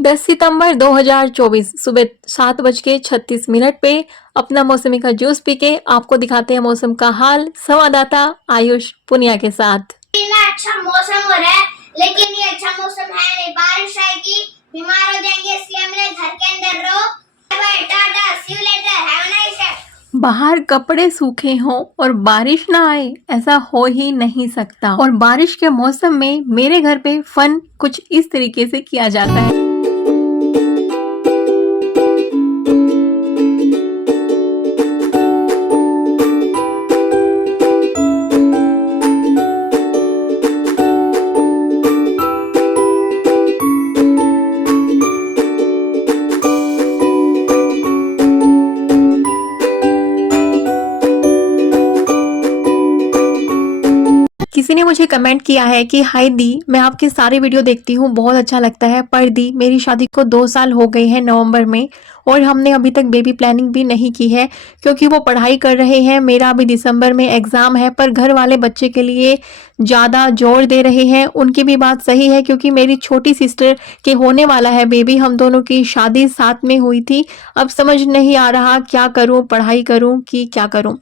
10 सितंबर 2024 सुबह 7:36 पे अपना मौसमी का जूस पी के आपको दिखाते हैं मौसम का हाल। संवाददाता आयुष पुनिया के साथ। अच्छा मौसम हो रहा है, लेकिन ये अच्छा मौसम है नहीं। बारिश आएगी, बीमार हो जाएंगे, इसलिए हमने घर के अंदर रहो। Bye tata, see you later, have a nice day. बाहर कपड़े सूखे हों और बारिश ना आए, ऐसा हो ही नहीं सकता। और बारिश के मौसम में मेरे घर पे फन कुछ इस तरीके से किया जाता है। किसी ने मुझे कमेंट किया है कि हाय दी, मैं आपके सारे वीडियो देखती हूँ, बहुत अच्छा लगता है, पर दी मेरी शादी को 2 साल हो गए हैं नवंबर में, और हमने अभी तक बेबी प्लानिंग भी नहीं की है क्योंकि वो पढ़ाई कर रहे हैं। मेरा अभी दिसंबर में एग्ज़ाम है, पर घर वाले बच्चे के लिए ज़्यादा जोर दे रहे हैं। उनकी भी बात सही है क्योंकि मेरी छोटी सिस्टर के होने वाला है बेबी। हम दोनों की शादी साथ में हुई थी। अब समझ नहीं आ रहा क्या करूँ, पढ़ाई करूँ कि क्या करूँ।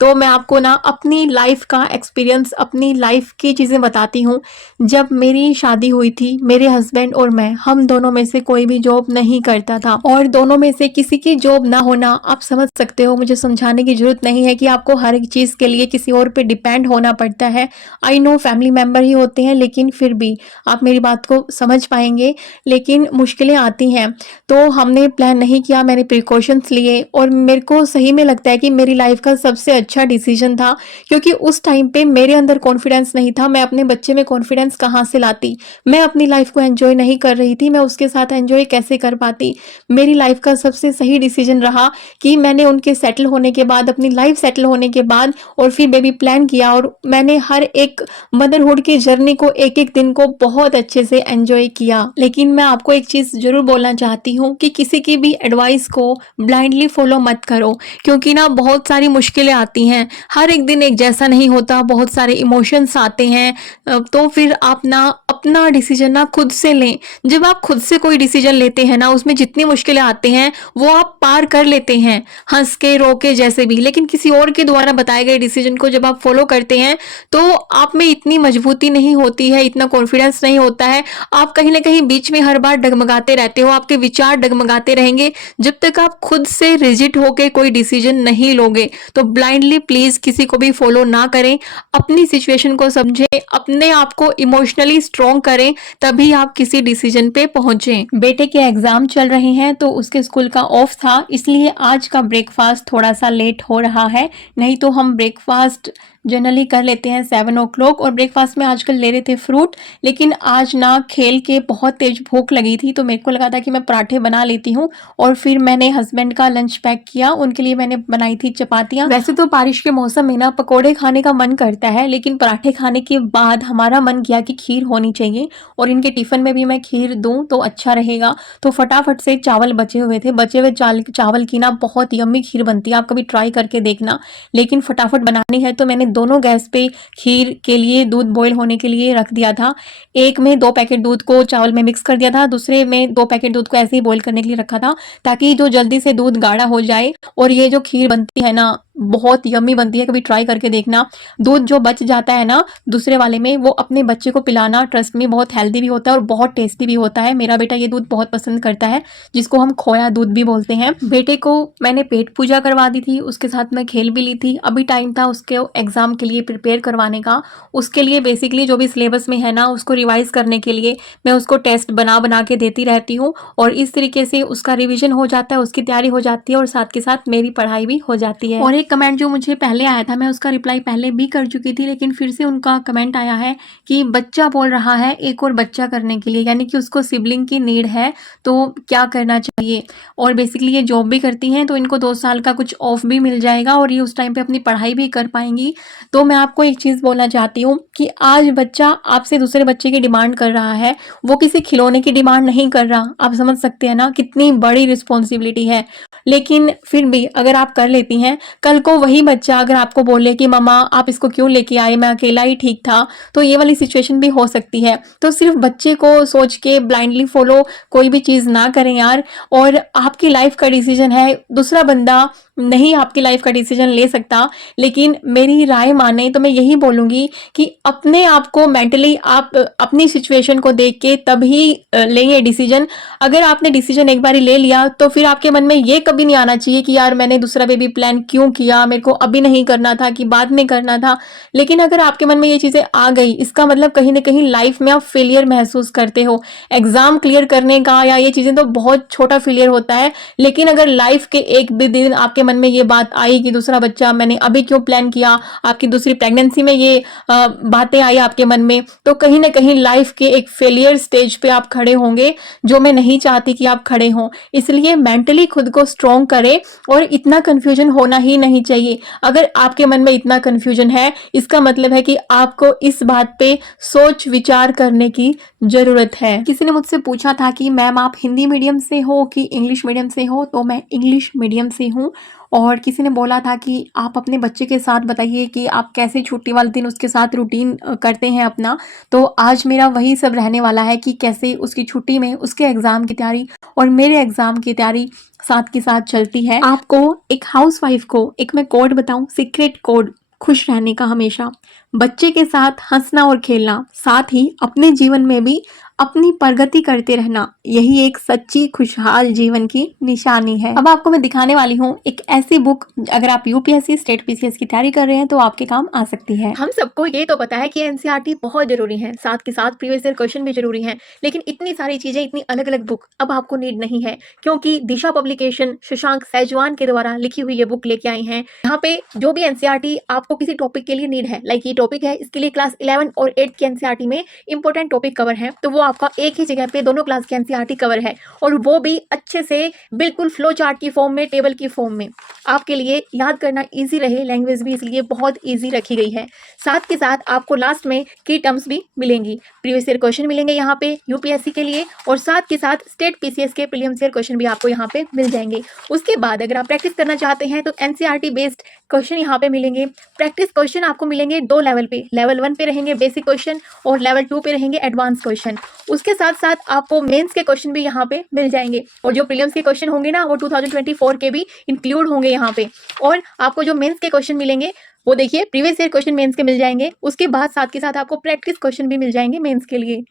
तो मैं आपको ना अपनी लाइफ का एक्सपीरियंस, अपनी लाइफ की चीज़ें बताती हूँ। जब मेरी शादी हुई थी, मेरे हस्बैंड और मैं, हम दोनों में से कोई भी जॉब नहीं करता था, और दोनों में से किसी की जॉब ना होना आप समझ सकते हो। मुझे समझाने की जरूरत नहीं है कि आपको हर एक चीज़ के लिए किसी और पे डिपेंड होना पड़ता है। आई नो फैमिली मेम्बर ही होते हैं, लेकिन फिर भी आप मेरी बात को समझ पाएंगे। लेकिन मुश्किलें आती हैं, तो हमने प्लान नहीं किया, मैंने प्रिकॉशंस लिए, और मेरे को सही में लगता है कि मेरी लाइफ का सबसे अच्छा डिसीजन था क्योंकि उस टाइम पे मेरे अंदर कॉन्फिडेंस नहीं था। मैं अपने बच्चे में कॉन्फिडेंस कहाँ से लाती? मैं अपनी लाइफ को एंजॉय नहीं कर रही थी, मैं उसके साथ एंजॉय कैसे कर पाती? मेरी लाइफ का सबसे सही डिसीजन रहा कि मैंने उनके सेटल होने के बाद, अपनी लाइफ सेटल होने के बाद, और फिर बेबी प्लान किया, और मैंने हर एक मदरहुड की जर्नी को, एक एक दिन को बहुत अच्छे से एंजॉय किया। लेकिन मैं आपको एक चीज़ जरूर बोलना चाहती हूँ कि किसी की भी एडवाइस को ब्लाइंडली फॉलो मत करो, क्योंकि ना बहुत सारी मुश्किलें आती हैं। हर एक दिन एक जैसा नहीं होता, बहुत सारे इमोशंस आते हैं। तो फिर आप ना अपना डिसीजन ना खुद से लें। जब आप खुद से कोई डिसीजन लेते हैं ना, उसमें जितनी मुश्किलें आते हैं वो आप पार कर लेते हैं, हंस के, रो के, जैसे भी। लेकिन किसी और के द्वारा बताए गए डिसीजन को जब आप फॉलो करते हैं तो आप में इतनी मजबूती नहीं होती है, इतना कॉन्फिडेंस नहीं होता है। आप कहीं ना कहीं बीच में हर बार डगमगाते रहते हो, आपके विचार डगमगाते रहेंगे जब तक आप खुद से रिजिड होके कोई डिसीजन नहीं लोगे। तो ब्लाइंडली प्लीज किसी को भी फॉलो ना करें, अपनी सिचुएशन को समझें, अपने आप को इमोशनली स्ट्रॉन्ग करें, तभी आप किसी डिसीजन पे पहुंचे। बेटे के एग्जाम चल रहे हैं तो उसके स्कूल का ऑफ था, इसलिए आज का ब्रेकफास्ट थोड़ा सा लेट हो रहा है। नहीं तो हम ब्रेकफास्ट जनरली कर लेते हैं 7 o'clock, और ब्रेकफास्ट में आजकल ले रहे थे फ्रूट। लेकिन आज ना खेल के बहुत तेज भूख लगी थी, तो मेरे को लगा था कि मैं पराठे बना लेती हूँ, और फिर मैंने हस्बैंड का लंच पैक किया। उनके लिए मैंने बनाई थी चपातियाँ। वैसे तो बारिश के मौसम में ना पकोड़े खाने का मन करता है, लेकिन पराठे खाने के बाद हमारा मन किया कि खीर होनी चाहिए, और इनके टिफिन में भी मैं खीर दूं तो अच्छा रहेगा। तो फटाफट से चावल बचे हुए थे, बचे हुए चावल की ना बहुत यम्मी खीर बनती है, आप कभी ट्राई करके देखना। लेकिन फटाफट बनानी है तो मैंने दोनों गैस पे खीर के लिए दूध बॉईल होने के लिए रख दिया था। एक में 2 पैकेट दूध को चावल में मिक्स कर दिया था, दूसरे में 2 पैकेट दूध को ऐसे ही बॉईल करने के लिए रखा था, ताकि जो जल्दी से दूध गाढ़ा हो जाए। और ये जो खीर बनती है ना, बहुत यम्मी बनती है, कभी ट्राई करके देखना। दूध जो बच जाता है ना दूसरे वाले में, वो अपने बच्चे को पिलाना, ट्रस्ट में बहुत हेल्दी भी होता है और बहुत टेस्टी भी होता है। मेरा बेटा ये दूध बहुत पसंद करता है, जिसको हम खोया दूध भी बोलते हैं। बेटे को मैंने पेट पूजा करवा दी थी, उसके साथ मैं खेल भी ली थी। अभी टाइम था उसके एग्जाम के लिए प्रिपेयर करवाने का। उसके लिए बेसिकली जो भी सिलेबस में है ना, उसको रिवाइज करने के लिए मैं उसको टेस्ट बना बना के देती रहती हूँ, और इस तरीके से उसका रिविजन हो जाता है, उसकी तैयारी हो जाती है, और साथ के साथ मेरी पढ़ाई भी हो जाती है। और एक कमेंट जो मुझे पहले आया था, मैं उसका रिप्लाई पहले भी कर चुकी थी, लेकिन फिर से उनका कमेंट आया है कि बच्चा बोल रहा है एक और बच्चा करने के लिए, यानी कि उसको सिबलिंग की नीड है, तो क्या करना चाहिए। और बेसिकली ये जॉब भी करती हैं, तो इनको 2 साल का कुछ ऑफ भी मिल जाएगा, और ये उस टाइम पे अपनी पढ़ाई भी कर पाएंगी। तो मैं आपको एक चीज़ बोलना चाहती हूँ कि आज बच्चा आपसे दूसरे बच्चे की डिमांड कर रहा है, वो किसी खिलौने की डिमांड नहीं कर रहा। आप समझ सकते हैं ना कितनी बड़ी रिस्पॉन्सिबिलिटी है। लेकिन फिर भी अगर आप कर लेती हैं, कल को वही बच्चा अगर आपको बोले कि मम्मा आप इसको क्यों लेके आए, मैं अकेला ही ठीक था, तो ये वाली सिचुएशन भी हो सकती है। तो सिर्फ बच्चे को सोच के ब्लाइंडली फॉलो कोई भी चीज़ ना करें यार। और आपकी लाइफ का डिसीजन है, दूसरा बंदा नहीं आपकी लाइफ का डिसीजन ले सकता। लेकिन मेरी राय माने तो मैं यही बोलूँगी कि अपने आप को मेंटली आप अपनी सिचुएशन को देख के तभी लें ये डिसीजन। अगर आपने डिसीजन एक बारी ले लिया तो फिर आपके मन में ये कभी नहीं आना चाहिए कि यार मैंने दूसरा बेबी प्लान क्यों किया, मेरे को अभी नहीं करना था कि बाद में करना था। लेकिन अगर आपके मन में ये चीज़ें आ गई, इसका मतलब कहीं ना कहीं लाइफ में आप फेलियर महसूस करते हो। एग्जाम क्लियर करने का या ये चीज़ें तो बहुत छोटा फेलियर होता है, लेकिन अगर लाइफ के एक भी दिन आपके मन में ये बात आई कि दूसरा बच्चा मैंने अभी क्यों प्लान किया, आपकी दूसरी प्रेगनेंसी में ये बातें आई आपके मन में, तो कहीं ना कहीं लाइफ के एक फेलियर स्टेज पे आप खड़े होंगे, जो मैं नहीं चाहती कि आप खड़े हों। इसलिए मेंटली खुद को स्ट्रॉन्ग करें और इतना कंफ्यूजन होना ही नहीं चाहिए। अगर आपके मन में इतना कंफ्यूजन है, इसका मतलब है कि आपको इस बात पे सोच विचार करने की जरूरत है। किसी ने मुझसे पूछा था कि मैम आप हिंदी मीडियम से हो कि इंग्लिश मीडियम से हो, तो मैं इंग्लिश मीडियम से हूँ। और किसी ने बोला था कि आप अपने बच्चे के साथ बताइए कि आप कैसे छुट्टी वाले दिन उसके साथ रूटीन करते हैं अपना। तो आज मेरा वही सब रहने वाला है कि कैसे उसकी छुट्टी में उसके एग्ज़ाम की तैयारी और मेरे एग्ज़ाम की तैयारी साथ के साथ चलती है। आपको एक हाउसवाइफ को एक मैं कोड बताऊं, सीक्रेट कोड, खुश रहने का हमेशा, बच्चे के साथ हंसना और खेलना, साथ ही अपने जीवन में भी अपनी प्रगति करते रहना, यही एक सच्ची खुशहाल जीवन की निशानी है। अब आपको मैं दिखाने वाली हूँ एक ऐसी बुक, अगर आप यूपीएससी स्टेट पीसीएस की तैयारी कर रहे हैं तो आपके काम आ सकती है। हम सबको ये तो पता है कि एनसीईआरटी बहुत जरूरी है, साथ के साथ प्रीवियस ईयर क्वेश्चन भी जरूरी है, लेकिन इतनी सारी चीजें, इतनी अलग अलग बुक अब आपको नीड नहीं है, क्योंकि दिशा पब्लिकेशन शशांक सैजवान के द्वारा लिखी हुई ये बुक लेके आई है। यहाँ पे जो भी एनसीईआरटी आपको किसी टॉपिक के लिए नीड है, लाइक ये टॉपिक है, इसके लिए क्लास 11 और 8 की एनसीईआरटी में इंपॉर्टेंट टॉपिक कवर है, तो वो आपका एक ही जगह पे दोनों क्लास की एनसीईआरटी कवर है, और वो भी अच्छे से बिल्कुल फ्लो चार्ट की फॉर्म में, टेबल की फॉर्म में, आपके लिए याद करना इजी रहे। लैंग्वेज भी इसलिए बहुत इजी रखी गई है। साथ के साथ आपको लास्ट में की टर्म्स भी मिलेंगी, प्रीवियस ईयर क्वेश्चन मिलेंगे यहाँ पे यूपीएससी के लिए, और साथ के साथ स्टेट पीसीएस के प्रीलिम्स ईयर क्वेश्चन भी आपको यहाँ पे मिल जाएंगे। उसके बाद अगर आप प्रैक्टिस करना चाहते हैं तो एनसीईआरटी बेस्ड क्वेश्चन यहाँ पे मिलेंगे। प्रैक्टिस क्वेश्चन आपको मिलेंगे 2 लेवल पे, लेवल 1 पे रहेंगे बेसिक क्वेश्चन और लेवल 2 पे रहेंगे एडवांस क्वेश्चन। उसके साथ साथ आपको मेंस के क्वेश्चन भी यहाँ पे मिल जाएंगे, और जो प्रीलिम्स के क्वेश्चन होंगे ना वो 2024 के भी इंक्लूड होंगे यहाँ पे। और आपको जो मेंस के क्वेश्चन मिलेंगे वो देखिए प्रीवियस ईयर क्वेश्चन मेंस के मिल जाएंगे, उसके बाद साथ के साथ आपको प्रैक्टिस क्वेश्चन भी मिल जाएंगे मेंस के लिए।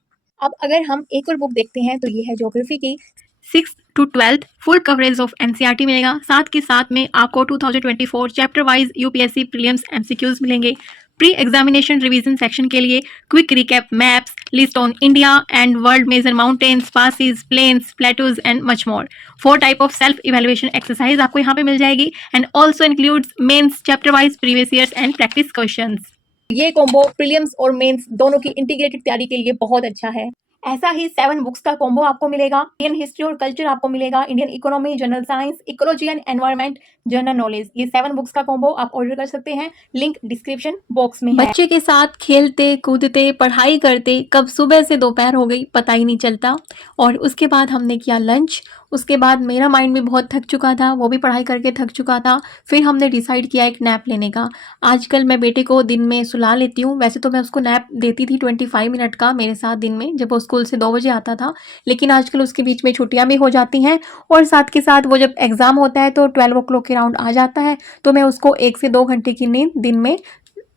अब अगर हम एक और बुक देखते हैं तो ये है ज्योग्राफी की 6th to 12th full coverage of NCERT मिलेगा। साथ के साथ में आपको 2024 chapter wise UPSC prelims MCQs मिलेंगे। प्री एग्जामिनेशन रिवीजन सेक्शन के लिए quick recap, maps, list on India and world major mountains, passes, plains, plateaus and much more. 4 type of self evaluation exercise आपको यहाँ पे मिल जाएगी, and also includes mains chapter wise previous years and practice questions. ये combo prelims और mains दोनों की integrated तैयारी के लिए बहुत अच्छा है। ऐसा ही 7 बुक्स का कॉम्बो आपको मिलेगा। इंडियन हिस्ट्री और कल्चर आपको मिलेगा, Indian economy, general science, ecology and environment, general knowledge. ये 7 बुक्स का कॉम्बो आप ऑर्डर कर सकते हैं, लिंक डिस्क्रिप्शन बॉक्स में है। बच्चे के साथ खेलते कूदते पढ़ाई करते कब सुबह से दोपहर हो गई पता ही नहीं चलता। और उसके बाद हमने किया लंच, उसके बाद मेरा माइंड भी बहुत थक चुका था, वो भी पढ़ाई करके थक चुका था। फिर हमने डिसाइड किया एक नैप लेने का। आजकल मैं बेटे को दिन में सुला लेती हूँ, वैसे तो मैं उसको नैप देती थी 25 मिनट का मेरे साथ दिन में, जब वो स्कूल से 2 बजे आता था, लेकिन आजकल उसके बीच में छुट्टियाँ भी हो जाती हैं, और साथ के साथ वो जब एग्ज़ाम होता है तो 12 o'clock के राउंड आ जाता है, तो मैं उसको 1 से 2 घंटे की नींद दिन में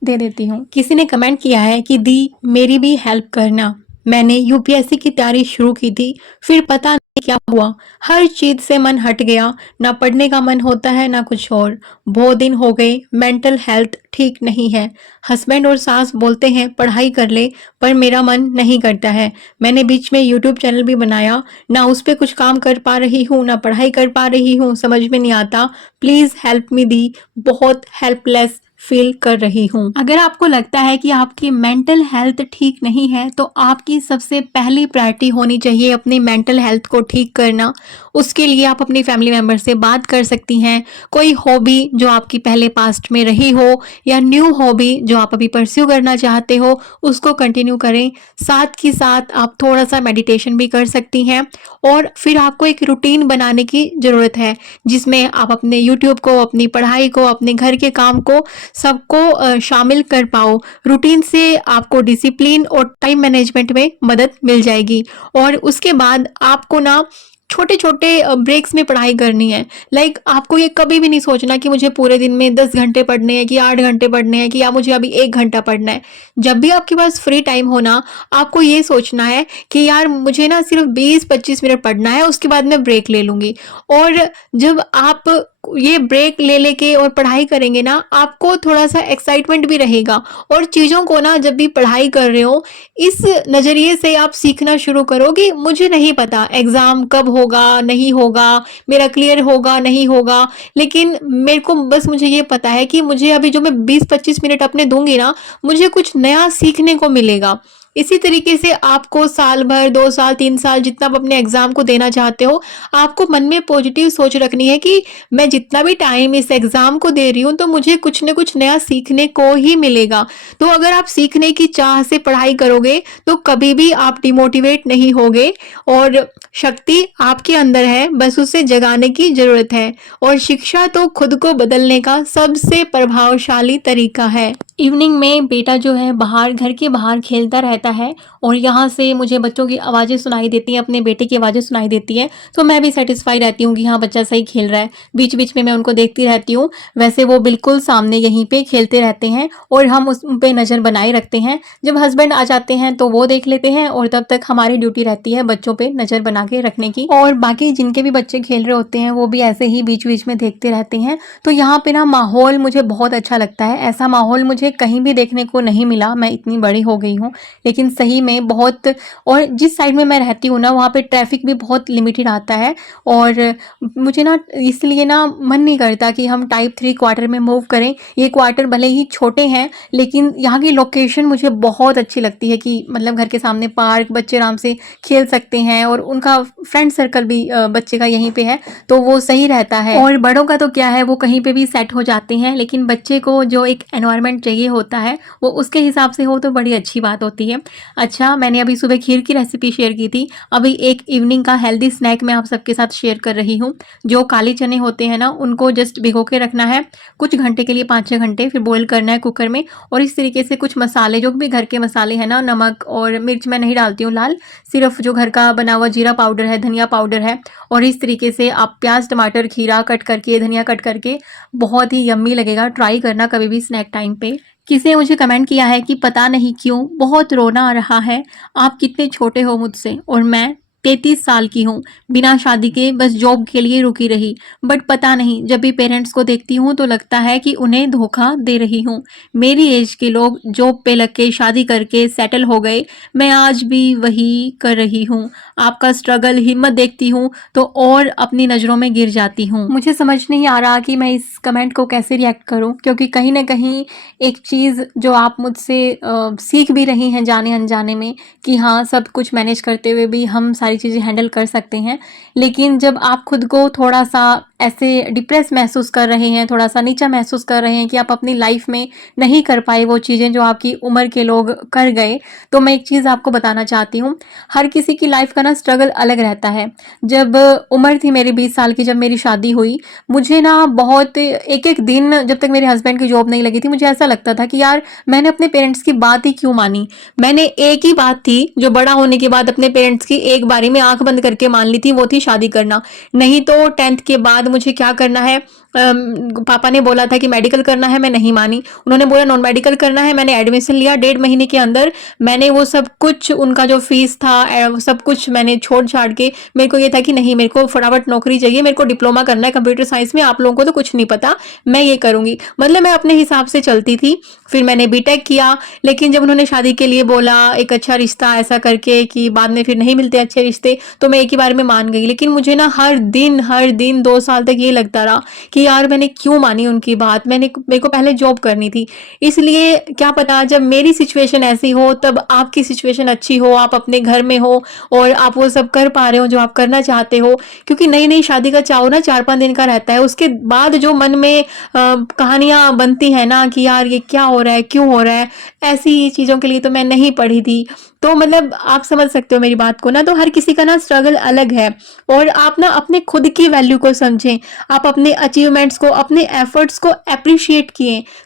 दे देती हूँ। किसी ने कमेंट किया है कि दी मेरी भी हेल्प करना, मैंने यूपीएससी की तैयारी शुरू की थी, फिर पता नहीं क्या हुआ, हर चीज से मन हट गया, ना पढ़ने का मन होता है ना कुछ और। बहुत दिन हो गए, मेंटल हेल्थ ठीक नहीं है। हस्बैंड और सास बोलते हैं पढ़ाई कर ले, पर मेरा मन नहीं करता है। मैंने बीच में यूट्यूब चैनल भी बनाया, ना उस पर कुछ काम कर पा रही हूँ ना पढ़ाई कर पा रही हूँ, समझ में नहीं आता। प्लीज हेल्प मी दी, बहुत हेल्पलेस फील कर रही हूँ। अगर आपको लगता है कि आपकी मेंटल हेल्थ ठीक नहीं है तो आपकी सबसे पहली प्रायोरिटी होनी चाहिए अपनी मेंटल हेल्थ को ठीक करना। उसके लिए आप अपनी फैमिली मेम्बर से बात कर सकती हैं। कोई हॉबी जो आपकी पहले पास्ट में रही हो या न्यू हॉबी जो आप अभी परस्यू करना चाहते हो उसको कंटिन्यू करें। साथ ही साथ आप थोड़ा सा मेडिटेशन भी कर सकती हैं और फिर आपको एक रूटीन बनाने की ज़रूरत है जिसमें आप अपने यूट्यूब को, अपनी पढ़ाई को, अपने घर के काम को सबको शामिल कर पाओ। रूटीन से आपको डिसिप्लिन और टाइम मैनेजमेंट में मदद मिल जाएगी और उसके बाद आपको ना छोटे छोटे ब्रेक्स में पढ़ाई करनी है। लाइक आपको ये कभी भी नहीं सोचना कि मुझे पूरे दिन में 10 घंटे पढ़ने हैं कि 8 घंटे पढ़ने हैं कि या मुझे अभी 1 घंटा पढ़ना है। जब भी आपके पास फ्री टाइम हो ना, आपको ये सोचना है कि यार मुझे ना सिर्फ 20-25 मिनट पढ़ना है, उसके बाद मैं ब्रेक ले लूँगी। और जब आप ये ब्रेक ले लेके और पढ़ाई करेंगे ना, आपको थोड़ा सा एक्साइटमेंट भी रहेगा और चीज़ों को ना जब भी पढ़ाई कर रहे हो इस नज़रिए से आप सीखना शुरू करो कि मुझे नहीं पता एग्ज़ाम कब होगा, नहीं होगा, मेरा क्लियर होगा, नहीं होगा, लेकिन मेरे को बस मुझे ये पता है कि मुझे अभी जो मैं 20-25 मिनट अपने दूंगी ना, मुझे कुछ नया सीखने को मिलेगा। इसी तरीके से आपको साल भर, 2 साल, 3 साल जितना आप अपने एग्ज़ाम को देना चाहते हो, आपको मन में पॉजिटिव सोच रखनी है कि मैं जितना भी टाइम इस एग्ज़ाम को दे रही हूँ तो मुझे कुछ न कुछ नया सीखने को ही मिलेगा। तो अगर आप सीखने की चाह से पढ़ाई करोगे तो कभी भी आप डिमोटिवेट नहीं होगे और शक्ति आपके अंदर है, बस उसे जगाने की ज़रूरत है। और शिक्षा तो खुद को बदलने का सबसे प्रभावशाली तरीका है। इवनिंग में बेटा जो है बाहर, घर के बाहर खेलता रहता है और यहाँ से मुझे बच्चों की आवाज़ें सुनाई देती हैं, अपने बेटे की आवाज़ें सुनाई देती हैं, तो मैं भी सेटिस्फाई रहती हूँ कि हाँ बच्चा सही खेल रहा है। बीच बीच में मैं उनको देखती रहती हूँ। वैसे वो बिल्कुल सामने यहीं पे खेलते रहते हैं और हम उस पे नज़र बनाए रखते हैं। जब हस्बैंड आ जाते हैं तो वो देख लेते हैं और तब तक हमारी ड्यूटी रहती है बच्चों पे नज़र बना के रखने की। और बाकी जिनके भी बच्चे खेल रहे होते हैं वो भी ऐसे ही बीच बीच में देखते रहते हैं। तो यहाँ पे ना माहौल मुझे बहुत अच्छा लगता है। ऐसा माहौल मुझे कहीं भी देखने को नहीं मिला। मैं इतनी बड़ी हो गई हूँ लेकिन सही में बहुत, और जिस साइड में मैं रहती हूँ ना वहाँ पे ट्रैफिक भी बहुत लिमिटेड आता है और मुझे ना इसलिए ना मन नहीं करता कि हम टाइप 3 क्वार्टर में मूव करें। ये क्वार्टर भले ही छोटे हैं लेकिन यहाँ की लोकेशन मुझे बहुत अच्छी लगती है कि मतलब घर के सामने पार्क, बच्चे आराम से खेल सकते हैं और उनका फ्रेंड सर्कल भी बच्चे का यहीं पे है तो वो सही रहता है। और बड़ों का तो क्या है, वो कहीं पे भी सेट हो जाते हैं, लेकिन बच्चे को जो एक एनवायरनमेंट चाहिए होता है वो उसके हिसाब से हो तो बड़ी अच्छी बात होती है। अच्छा, मैंने अभी सुबह खीर की रेसिपी शेयर की थी। अभी एक इवनिंग का हेल्दी स्नैक मैं आप सबके साथ शेयर कर रही हूँ। जो काले चने होते हैं ना, उनको जस्ट भिगो के रखना है कुछ घंटे के लिए, 5-6 घंटे, फिर बॉईल करना है कुकर में। और इस तरीके से कुछ मसाले, जो भी घर के मसाले हैं ना, नमक और मिर्च मैं नहीं डालती हूँ लाल, सिर्फ जो घर का बना हुआ जीरा पाउडर है, धनिया पाउडर है, और इस तरीके से आप प्याज, टमाटर, खीरा कट करके, धनिया कट करके, बहुत ही यम्मी लगेगा। ट्राई करना कभी भी स्नैक टाइम पे। किसी ने मुझे कमेंट किया है कि पता नहीं क्यों बहुत रोना आ रहा है, आप कितने छोटे हो मुझसे, और मैं 33 साल की हूँ, बिना शादी के बस जॉब के लिए रुकी रही। बट पता नहीं, जब भी पेरेंट्स को देखती हूँ तो लगता है कि उन्हें धोखा दे रही हूँ। मेरी एज के लोग जॉब पे लग के शादी करके सेटल हो गए, मैं आज भी वही कर रही हूँ। आपका स्ट्रगल, हिम्मत देखती हूँ तो और अपनी नज़रों में गिर जाती हूँ। मुझे समझ नहीं आ रहा कि मैं इस कमेंट को कैसे रिएक्ट करूँ, क्योंकि कहीं ना कहीं एक चीज़ जो आप मुझसे सीख भी रही हैं जाने अनजाने में, कि हाँ सब कुछ मैनेज करते हुए भी हम सारी चीज़ें हैंडल कर सकते हैं। लेकिन जब आप खुद को थोड़ा सा ऐसे डिप्रेस महसूस कर रहे हैं, थोड़ा सा नीचा महसूस कर रहे हैं कि आप अपनी लाइफ में नहीं कर पाए वो चीज़ें जो आपकी उम्र के लोग कर गए, तो मैं एक चीज़ आपको बताना चाहती हूँ। हर किसी की लाइफ का ना स्ट्रगल अलग रहता है। जब उम्र थी मेरी 20 साल की, जब मेरी शादी हुई, मुझे ना बहुत एक एक दिन, जब तक मेरे हस्बैंड की जॉब नहीं लगी थी, मुझे ऐसा लगता था कि यार मैंने अपने पेरेंट्स की बात ही क्यों मानी। मैंने एक ही बात थी जो बड़ा होने के बाद अपने पेरेंट्स की एक बारी में आंख बंद करके मान ली थी, वो थी शादी करना। नहीं तो 10th के बाद मुझे क्या करना है, पापा ने बोला था कि मेडिकल करना है, मैं नहीं मानी। उन्होंने बोला नॉन मेडिकल करना है, मैंने एडमिशन लिया। 1.5 महीने के अंदर मैंने वो सब कुछ, उनका जो फीस था सब कुछ मैंने छोड़ छाड़ के, मेरे को ये था कि नहीं, मेरे को फटाफट नौकरी चाहिए, मेरे को डिप्लोमा करना है कंप्यूटर साइंस में, आप लोगों को तो कुछ नहीं पता, मैं ये करूंगी। मतलब मैं अपने हिसाब से चलती थी। फिर मैंने बीटेक किया, लेकिन जब उन्होंने शादी के लिए बोला, एक अच्छा रिश्ता ऐसा करके कि बाद में फिर नहीं मिलते अच्छे रिश्ते, तो मैं एक ही बार में मान गई। लेकिन मुझे ना हर दिन 2 साल तक ये लगता रहा कि कि यार मैंने क्यों मानी उनकी बात, मेरे को पहले जॉब करनी थी। इसलिए क्या पता जब मेरी सिचुएशन ऐसी हो तब आपकी सिचुएशन अच्छी हो, आप अपने घर में हो और आप वो सब कर पा रहे हो जो आप करना चाहते हो। क्योंकि नई-नई शादी का चाव ना 4-5 दिन का रहता है, उसके बाद जो मन में कहानियाँ बनती हैं ना कि यार ये क्या हो रहा है, क्यों हो रहा है, ऐसी चीज़ों के लिए तो मैं नहीं पढ़ी थी। तो मतलब आप समझ सकते हो मेरी बात को ना, तो हर किसी का ना स्ट्रगल अलग है और आप ना अपने खुद की वैल्यू को समझें। आप अपने अचीवमेंट्स को, अपने एफर्ट्स को एप्रिशिएट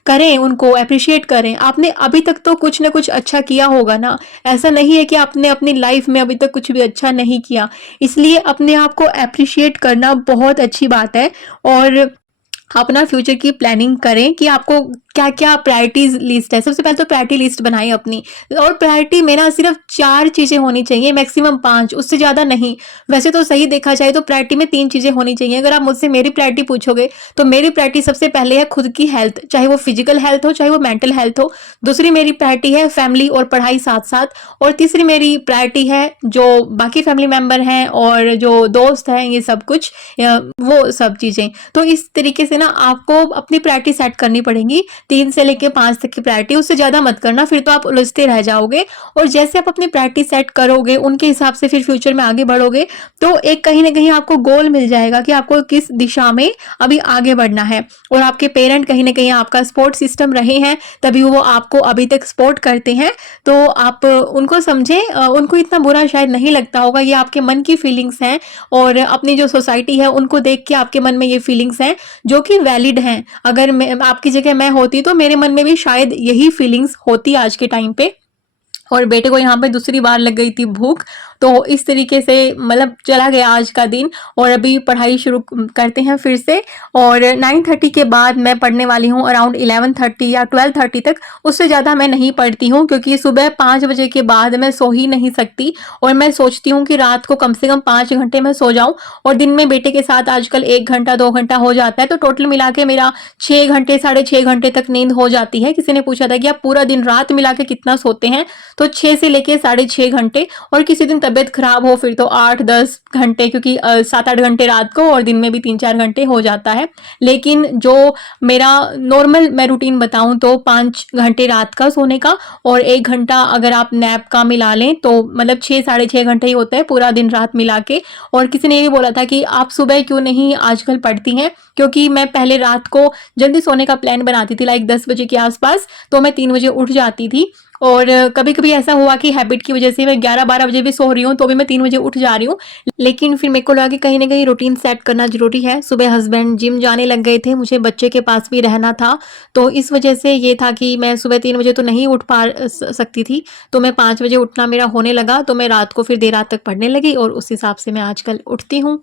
करें, उनको एप्रिशिएट करें। आपने अभी तक तो कुछ ना कुछ अच्छा किया होगा ना, ऐसा नहीं है कि आपने अपनी लाइफ में अभी तक कुछ भी अच्छा नहीं किया। इसलिए अपने आप को एप्रिशिएट करना बहुत अच्छी बात है और अपना फ्यूचर की प्लानिंग करें कि आपको क्या-क्या प्रायोरिटीज़ लिस्ट है। सबसे पहले तो प्रायोरिटी लिस्ट बनाएँ अपनी और प्रायोरिटी में ना सिर्फ़ 4 चीज़ें होनी चाहिए, मैक्सिमम 5, उससे ज़्यादा नहीं। वैसे तो सही देखा जाए तो प्रायोरिटी में 3 चीज़ें होनी चाहिए। अगर आप मुझसे मेरी प्रायोरिटी पूछोगे, तो मेरी प्रायोरिटी सबसे पहले है खुद की हेल्थ, चाहे वो फिज़िकल हेल्थ हो, चाहे वो मेंटल हेल्थ हो। दूसरी मेरी प्रायोरिटी है फैमिली और पढ़ाई साथ-साथ और तीसरी मेरी प्रायोरिटी है जो बाकी फैमिली मेंबर हैं और जो दोस्त हैं, ये सब कुछ वो सब चीज़ें। तो इस तरीके से ना आपको अपनी प्रायोरिटी सेट करनी पड़ेगी। 3 से लेके 5 तक की प्रायोरिटी, उससे ज़्यादा मत करना, फिर तो आप उलझते रह जाओगे और जैसे आप अपनी प्रायोरिटी सेट करोगे, उनके हिसाब से फिर फ्यूचर में आगे बढ़ोगे, तो एक कहीं न कहीं आपको गोल मिल जाएगा कि आपको किस दिशा में अभी आगे बढ़ना है और आपके पेरेंट कहीं न कहीं आपका सपोर्ट सिस्टम रहे हैं, तभी वो आपको अभी तक सपोर्ट करते हैं। तो आप उनको समझें, उनको इतना बुरा शायद नहीं लगता होगा, ये आपके मन की फीलिंग्स हैं और अपनी जो सोसाइटी है, उनको देख के आपके मन में ये फीलिंग्स हैं, जो कि वैलिड हैं। अगर मैं आपकी जगह मैं होती तो मेरे मन में भी शायद यही फीलिंग्स होती आज के टाइम पे। और बेटे को यहाँ पे दूसरी बार लग गई थी भूख, तो इस तरीके से मतलब चला गया आज का दिन और अभी पढ़ाई शुरू करते हैं फिर से और 9:30 के बाद मैं पढ़ने वाली हूँ अराउंड 11:30 या 12:30 तक। उससे ज़्यादा मैं नहीं पढ़ती हूँ क्योंकि सुबह 5 बजे के बाद मैं सो ही नहीं सकती और मैं सोचती हूँ कि रात को कम से कम 5 घंटे मैं सो जाऊँ और दिन में बेटे के साथ आजकल 1 घंटा 2 घंटा हो जाता है, तो टोटल मिला के मेरा 6 घंटे, साढ़े 6 घंटे तक नींद हो जाती है। किसी ने पूछा था कि आप पूरा दिन रात मिला के कितना सोते हैं? तो 6 से लेके साढ़े 6 घंटे और किसी दिन तबीयत खराब हो फिर तो 8-10 घंटे, क्योंकि 7-8 घंटे रात को और दिन में भी 3-4 घंटे हो जाता है। लेकिन जो मेरा नॉर्मल मैं रूटीन बताऊं तो 5 घंटे रात का सोने का और 1 घंटा अगर आप नैप का मिला लें तो मतलब 6 साढ़े 6 घंटे ही होता है पूरा दिन रात मिला के। और किसी ने ये भी बोला था कि आप सुबह क्यों नहीं आजकल पढ़ती हैं, क्योंकि मैं पहले रात को जल्दी सोने का प्लान बनाती थी, लाइक 10 बजे के आसपास, तो मैं 3 बजे उठ जाती थी और कभी-कभी ऐसा हुआ कि हैबिट की वजह से मैं 11-12 बजे भी सो रही हूँ, तो भी मैं 3 बजे उठ जा रही हूँ। लेकिन फिर मेरे को लगा कि कहीं न कहीं रूटीन सेट करना ज़रूरी है। सुबह हस्बैंड जिम जाने लग गए थे, मुझे बच्चे के पास भी रहना था, तो इस वजह से ये था कि मैं सुबह 3 बजे तो नहीं उठ पा सकती थी, तो मैं 5 बजे उठना मेरा होने लगा, तो मैं रात को फिर देर रात तक पढ़ने लगी और उस हिसाब से मैं आजकल उठती हूँ।